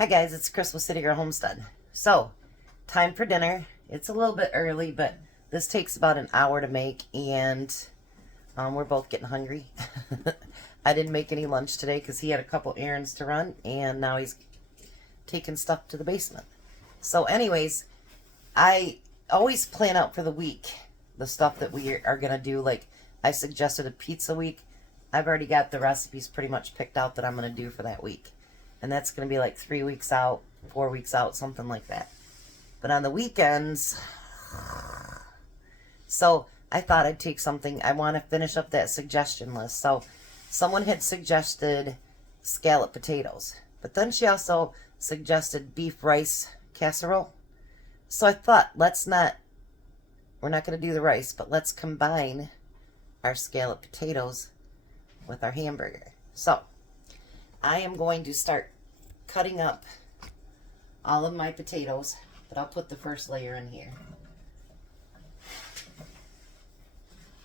Hi guys, it's Chris with City Girl Homestead. So, time for dinner. It's a little bit early, but this takes about an hour to make, and we're both getting hungry. I didn't make any lunch today because he had a couple errands to run, and now he's taking stuff to the basement. So anyways, I always plan out for the week the stuff that we are going to do. Like, I suggested a pizza week. I've already got the recipes pretty much picked out that I'm going to do for that week. And that's going to be like 3 weeks out, 4 weeks out, something like that. But on the weekends, so I thought I'd take something. I want to finish up that suggestion list. So someone had suggested scalloped potatoes. But then she also suggested beef rice casserole. So I thought, we're not going to do the rice, but let's combine our scalloped potatoes with our hamburger. So I am going to start cutting up all of my potatoes, but I'll put the first layer in here,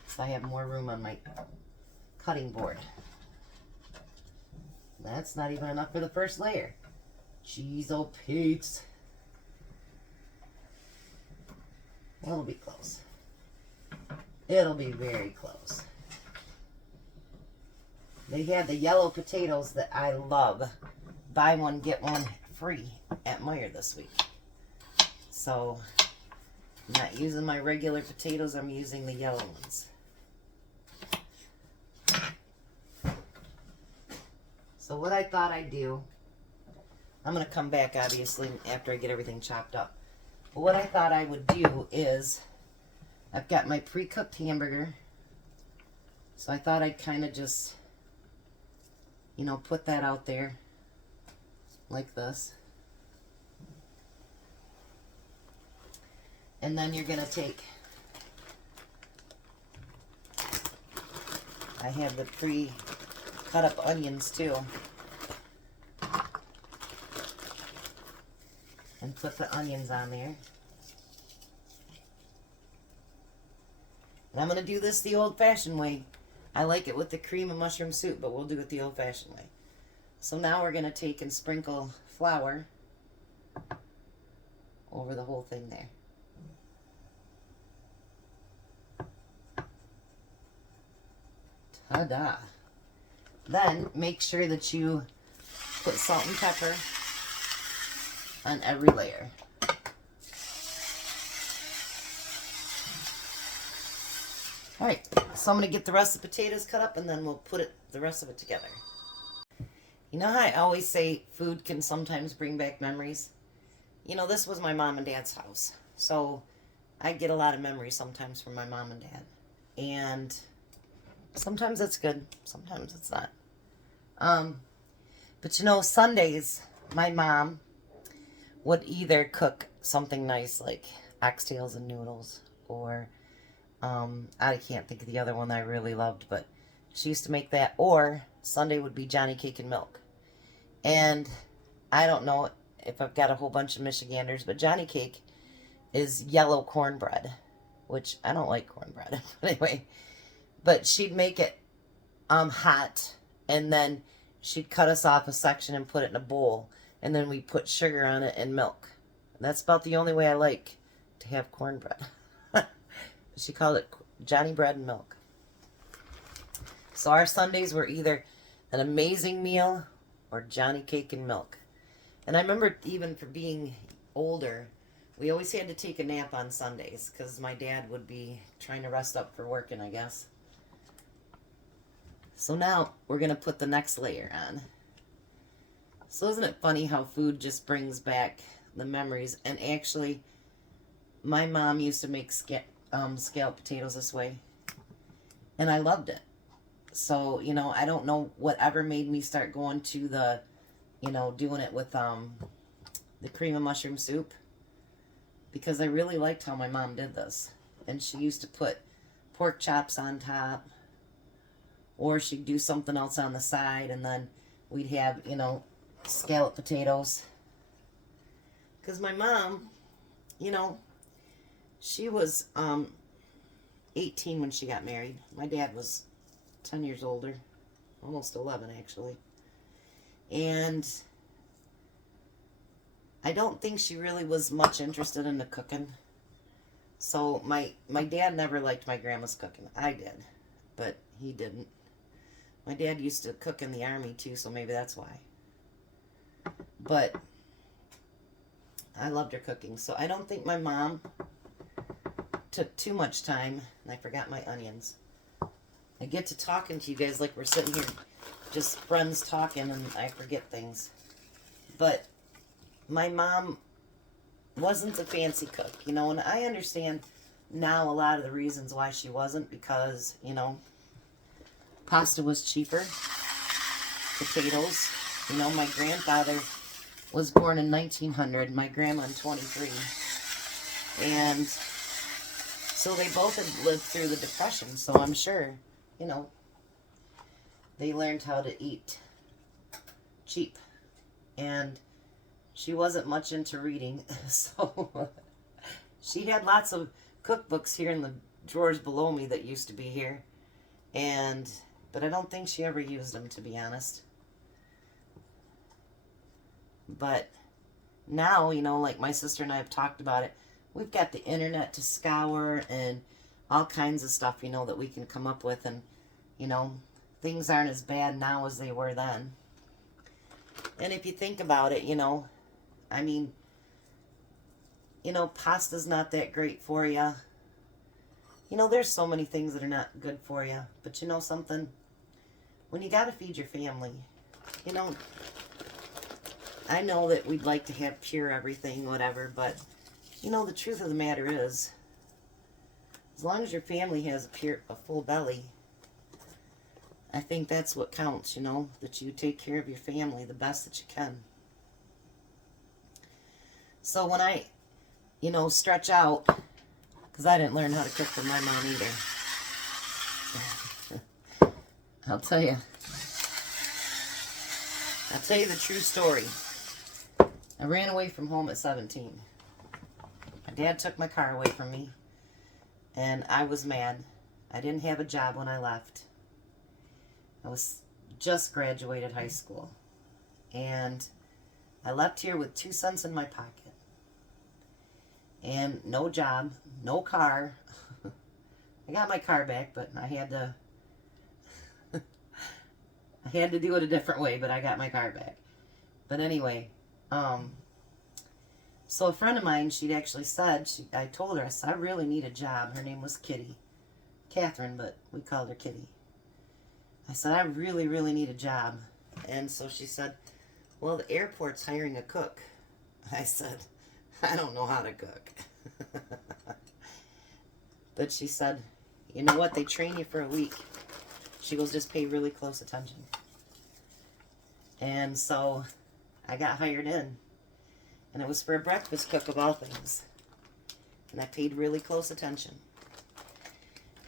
so I have more room on my cutting board. That's not even enough for the first layer. Jeez, oh Pete's. It'll be close. It'll be very close. They had the yellow potatoes that I love. Buy one, get one free at Meijer this week. So, I'm not using my regular potatoes, I'm using the yellow ones. So what I thought I'd do, I'm going to come back obviously after I get everything chopped up. But what I thought I would do is, I've got my pre-cooked hamburger. So I thought I'd kind of just, put that out there like this. And then you're going to take, I have the pre-cut up onions too. And put the onions on there. And I'm going to do this the old-fashioned way. I like it with the cream and mushroom soup, but we'll do it the old-fashioned way. So now we're going to take and sprinkle flour over the whole thing there. Ta-da! Then make sure that you put salt and pepper on every layer. Alright, so I'm going to get the rest of the potatoes cut up, and then we'll put the rest of it together. You know how I always say food can sometimes bring back memories? This was my mom and dad's house. So I get a lot of memories sometimes from my mom and dad. And sometimes it's good, sometimes it's not. But Sundays, my mom would either cook something nice like oxtails and noodles, or I can't think of the other one that I really loved, but she used to make that. Or Sunday would be Johnny Cake and Milk. And I don't know if I've got a whole bunch of Michiganders, but Johnny Cake is yellow cornbread, which I don't like cornbread. But anyway, but she'd make it hot, and then she'd cut us off a section and put it in a bowl, and then we put sugar on it and milk. And that's about the only way I like to have cornbread. She called it Johnny Bread and Milk. So our Sundays were either an amazing meal or Johnny Cake and Milk. And I remember, even for being older, we always had to take a nap on Sundays because my dad would be trying to rest up for working, I guess. So now we're going to put the next layer on. So isn't it funny how food just brings back the memories? And actually, my mom used to make scalloped potatoes this way, and I loved it. So, I don't know whatever made me start going to the, doing it with the cream and mushroom soup, because I really liked how my mom did this. And she used to put pork chops on top, or she'd do something else on the side, and then we'd have, scalloped potatoes. Because my mom, she was 18 when she got married. My dad was 10 years older, almost 11 actually. And I don't think she really was much interested in the cooking. So my dad never liked my grandma's cooking. I did, but he didn't. My dad used to cook in the army too, so maybe that's why. But I loved her cooking. So I don't think my mom took too much time. And I forgot my onions. I get to talking to you guys like we're sitting here just friends talking, and I forget things. But my mom wasn't a fancy cook, you know, and I understand now a lot of the reasons why she wasn't, because, you know, pasta was cheaper, potatoes, you know, my grandfather was born in 1900, my grandma in 23, and so they both had lived through the Depression, so I'm sure, you know, they learned how to eat cheap, and she wasn't much into reading, so she had lots of cookbooks here in the drawers below me that used to be here, but I don't think she ever used them, to be honest. But now, you know, like my sister and I have talked about it, we've got the internet to scour and all kinds of stuff, you know, that we can come up with, and, you know, things aren't as bad now as they were then. And if you think about it, you know, I mean, you know, pasta's not that great for you. You know, there's so many things that are not good for you. But you know something? When you got to feed your family, you know, I know that we'd like to have pure everything, whatever, but, you know, the truth of the matter is, as long as your family has a full belly, I think that's what counts, you know, that you take care of your family the best that you can. So when I, you know, stretch out, because I didn't learn how to cook from my mom either. I'll tell you the true story. I ran away from home at 17. My dad took my car away from me, and I was mad. I didn't have a job when I left. I was just graduated high school, and I left here with 2 cents in my pocket. And no job, no car. I got my car back, but I had to do it a different way, but I got my car back. But anyway, so a friend of mine, she'd actually said, I told her, I said, I really need a job. Her name was Kitty. Catherine, but we called her Kitty. I said, I really, really need a job. And so she said, well, the airport's hiring a cook. I said, I don't know how to cook. But she said, you know what? They train you for a week. She goes, just pay really close attention. And so I got hired in. And it was for a breakfast cook of all things. And I paid really close attention.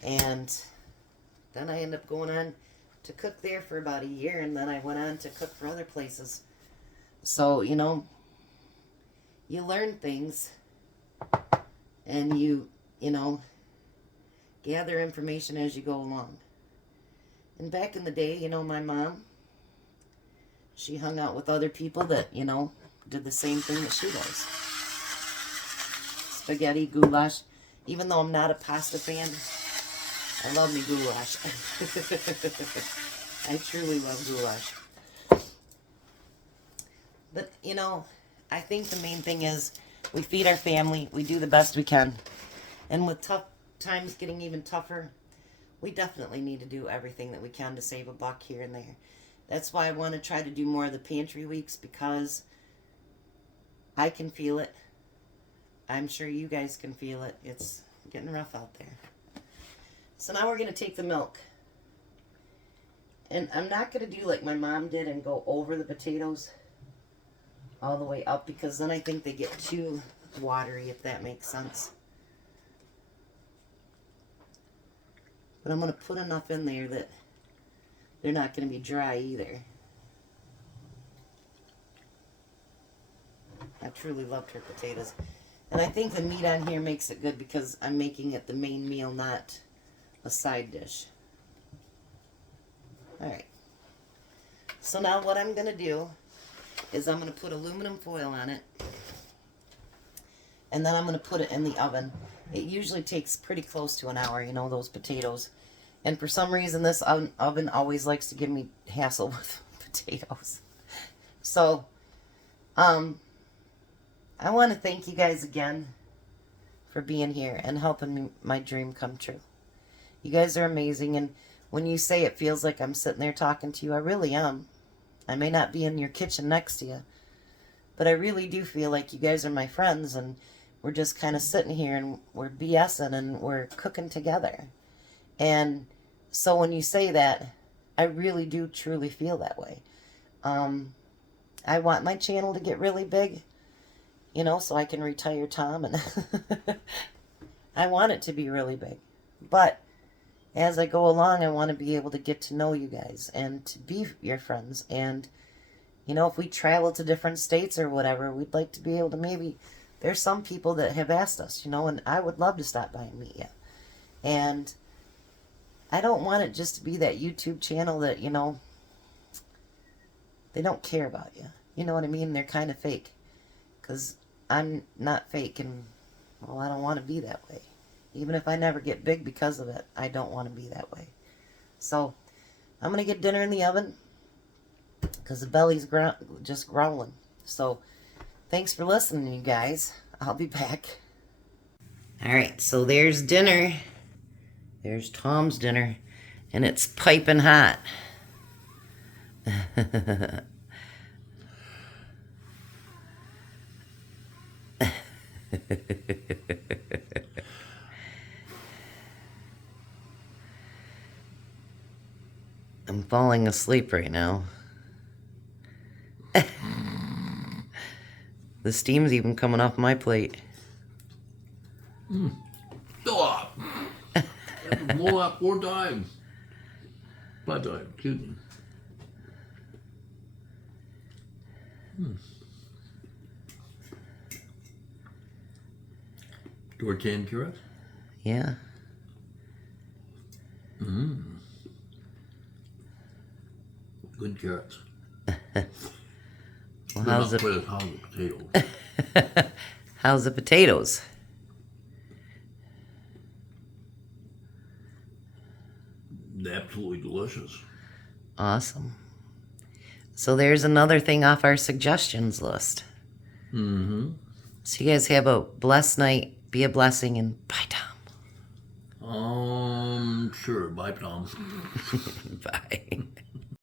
And then I ended up going on to cook there for about a year. And then I went on to cook for other places. So, you know, you learn things, and you know, gather information as you go along. And back in the day, you know, my mom, she hung out with other people that, you know, did the same thing that she does. Spaghetti, goulash. Even though I'm not a pasta fan, I love me goulash. I truly love goulash. But, you know, I think the main thing is we feed our family, we do the best we can. And with tough times getting even tougher, we definitely need to do everything that we can to save a buck here and there. That's why I want to try to do more of the pantry weeks, because I can feel it. I'm sure you guys can feel it. It's getting rough out there. So now we're going to take the milk. And I'm not going to do like my mom did and go over the potatoes all the way up, because then I think they get too watery, if that makes sense. But I'm going to put enough in there that they're not going to be dry either. I truly loved her potatoes. And I think the meat on here makes it good because I'm making it the main meal, not a side dish. Alright. So now what I'm going to do is I'm going to put aluminum foil on it. And then I'm going to put it in the oven. It usually takes pretty close to an hour, you know, those potatoes. And for some reason, this oven always likes to give me hassle with potatoes. So, I want to thank you guys again for being here and helping me, my dream come true. You guys are amazing, and when you say it feels like I'm sitting there talking to you, I really am. I may not be in your kitchen next to you, but I really do feel like you guys are my friends, and we're just kind of sitting here and we're BSing and we're cooking together. And so when you say that, I really do truly feel that way. I want my channel to get really big, you know, so I can retire Tom, and I want it to be really big. But as I go along, I want to be able to get to know you guys and to be your friends. And, you know, if we travel to different states or whatever, we'd like to be able to maybe, there's some people that have asked us, you know, and I would love to stop by and meet you. And I don't want it just to be that YouTube channel that, you know, they don't care about you. You know what I mean? They're kind of fake. Because I'm not fake, and, well, I don't want to be that way. Even if I never get big because of it, I don't want to be that way. So, I'm going to get dinner in the oven because the belly's just growling. So, thanks for listening, you guys. I'll be back. Alright, so there's dinner. There's Tom's dinner. And it's piping hot. I'm falling asleep right now. The steam's even coming off my plate. Oh, blow up 4 times. 5 times, excuse me. Do our canned carrots? Yeah. Good carrots. Well, They're how's not it? quite as hot as potatoes. How's the potatoes? Absolutely delicious. Awesome. So there's another thing off our suggestions list. Mm-hmm. So you guys have a blessed night. Be a blessing, and bye, Tom. Sure. Bye, Tom. Bye.